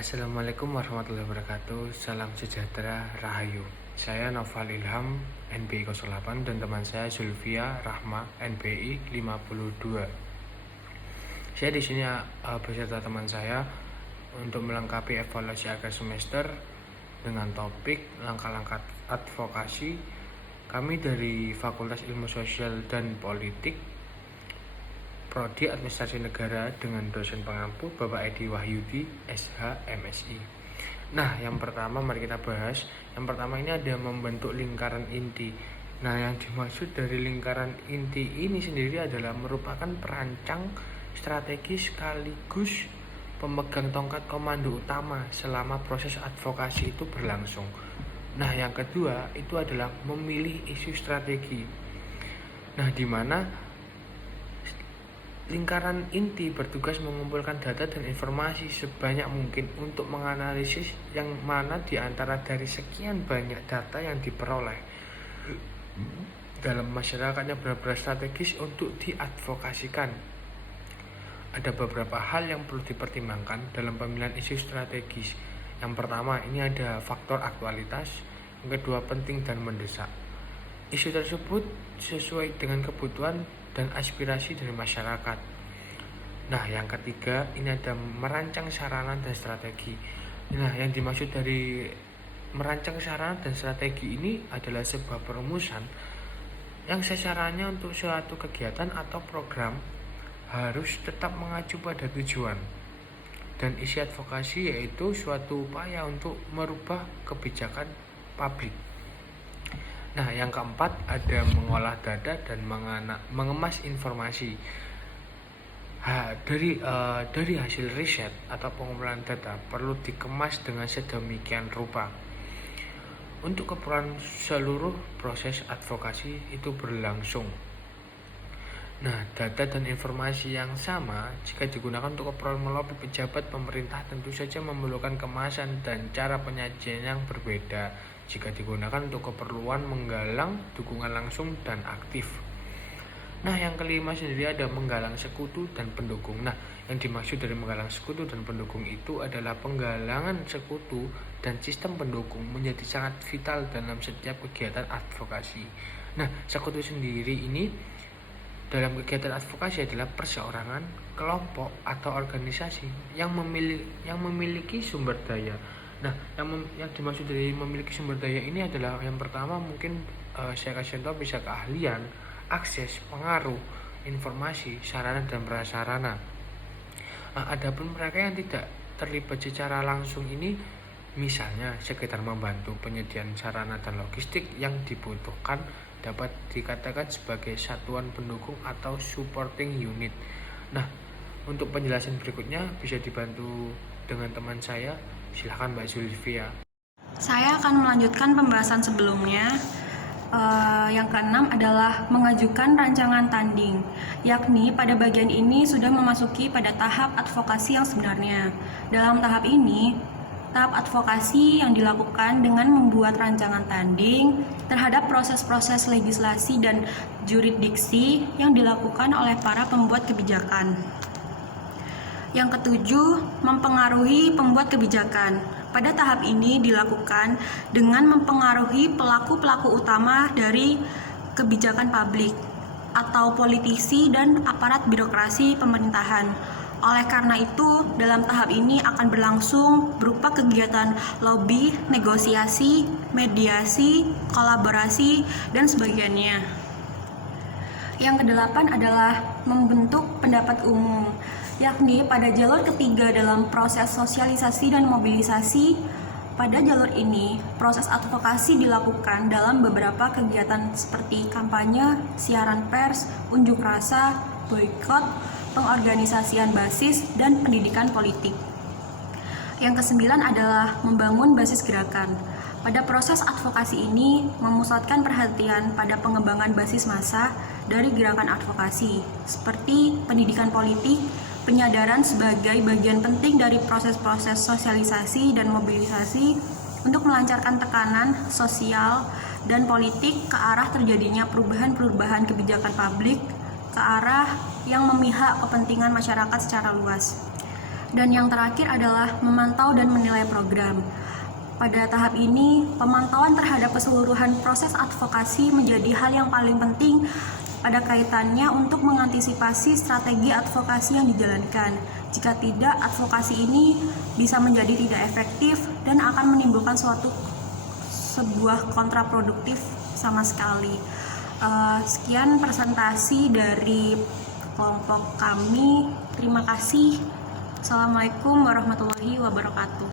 Assalamualaikum warahmatullahi wabarakatuh. Salam sejahtera, Rahayu. Saya Noval Ilham, NBI 08, dan teman saya Zulfia Rahma, NBI 52. Saya di sini beserta teman saya untuk melengkapi evaluasi akhir semester dengan topik langkah-langkah advokasi. Kami dari Fakultas Ilmu Sosial dan Politik Prodi Administrasi Negara dengan dosen pengampu Bapak Edi Wahyudi, SH, MSI. Nah, yang pertama mari kita bahas. Yang pertama ini ada membentuk lingkaran inti. Nah, yang dimaksud dari lingkaran inti ini sendiri adalah merupakan perancang strategi sekaligus pemegang tongkat komando utama selama proses advokasi itu berlangsung. Nah, yang kedua itu adalah memilih isu strategi. Nah, di mana lingkaran inti bertugas mengumpulkan data dan informasi sebanyak mungkin untuk menganalisis yang mana di antara dari sekian banyak data yang diperoleh dalam masyarakatnya benar-benar strategis untuk diadvokasikan. Ada beberapa hal yang perlu dipertimbangkan dalam pemilihan isu strategis. Yang pertama, ini ada faktor aktualitas. Yang kedua, penting dan mendesak. Isu tersebut sesuai dengan kebutuhan dan aspirasi dari masyarakat. Nah, yang ketiga ini ada merancang sarana dan strategi. Nah, yang dimaksud dari merancang sarana dan strategi ini adalah sebuah perumusan yang sasarannya untuk suatu kegiatan atau program harus tetap mengacu pada tujuan. Dan isi advokasi yaitu suatu upaya untuk merubah kebijakan publik. Nah, yang keempat ada mengolah data dan mengemas informasi. Dari hasil riset atau pengumpulan data perlu dikemas dengan sedemikian rupa untuk keperluan seluruh proses advokasi itu berlangsung. Nah, data dan informasi yang sama jika digunakan untuk keperluan melobi pejabat pemerintah tentu saja memerlukan kemasan dan cara penyajian yang berbeda jika digunakan untuk keperluan menggalang dukungan langsung dan aktif. Nah, yang kelima sendiri ada menggalang sekutu dan pendukung. Nah, yang dimaksud dari menggalang sekutu dan pendukung itu adalah penggalangan sekutu dan sistem pendukung menjadi sangat vital dalam setiap kegiatan advokasi. Nah, sekutu sendiri ini dalam kegiatan advokasi adalah perseorangan, kelompok atau organisasi yang memiliki sumber daya. Nah, yang dimaksud dari memiliki sumber daya ini adalah yang pertama mungkin saya kasih contoh bisa keahlian, akses, pengaruh, informasi, sarana dan prasarana. Adapun mereka yang tidak terlibat secara langsung ini misalnya sekitar membantu penyediaan sarana dan logistik yang dibutuhkan dapat dikatakan sebagai satuan pendukung atau supporting unit. Nah, untuk penjelasan berikutnya bisa dibantu dengan teman saya. Silakan Mbak Zulfia. Saya akan melanjutkan pembahasan sebelumnya. Yang keenam adalah mengajukan rancangan tanding, yakni pada bagian ini sudah memasuki pada tahap advokasi yang sebenarnya. Dalam tahap ini, tahap advokasi yang dilakukan dengan membuat rancangan tanding terhadap proses-proses legislasi dan jurisdiksi yang dilakukan oleh para pembuat kebijakan. Yang ketujuh, mempengaruhi pembuat kebijakan. Pada tahap ini dilakukan dengan mempengaruhi pelaku-pelaku utama dari kebijakan publik atau politisi dan aparat birokrasi pemerintahan. Oleh karena itu, dalam tahap ini akan berlangsung berupa kegiatan lobby, negosiasi, mediasi, kolaborasi, dan sebagainya. Yang kedelapan adalah membentuk pendapat umum, yakni pada jalur ketiga dalam proses sosialisasi dan mobilisasi. Pada jalur ini, proses advokasi dilakukan dalam beberapa kegiatan seperti kampanye, siaran pers, unjuk rasa, boikot, pengorganisasian basis, dan pendidikan politik. Yang kesembilan adalah membangun basis gerakan. Pada proses advokasi ini, memusatkan perhatian pada pengembangan basis massa dari gerakan advokasi, seperti pendidikan politik, penyadaran sebagai bagian penting dari proses-proses sosialisasi dan mobilisasi untuk melancarkan tekanan sosial dan politik ke arah terjadinya perubahan-perubahan kebijakan publik ke arah yang memihak kepentingan masyarakat secara luas. Dan yang terakhir adalah memantau dan menilai program. Pada tahap ini, pemantauan terhadap keseluruhan proses advokasi menjadi hal yang paling penting pada kaitannya untuk mengantisipasi strategi advokasi yang dijalankan. Jika tidak, advokasi ini bisa menjadi tidak efektif dan akan menimbulkan sebuah kontraproduktif sama sekali. Sekian presentasi dari kelompok kami. Terima kasih. Assalamualaikum warahmatullahi wabarakatuh.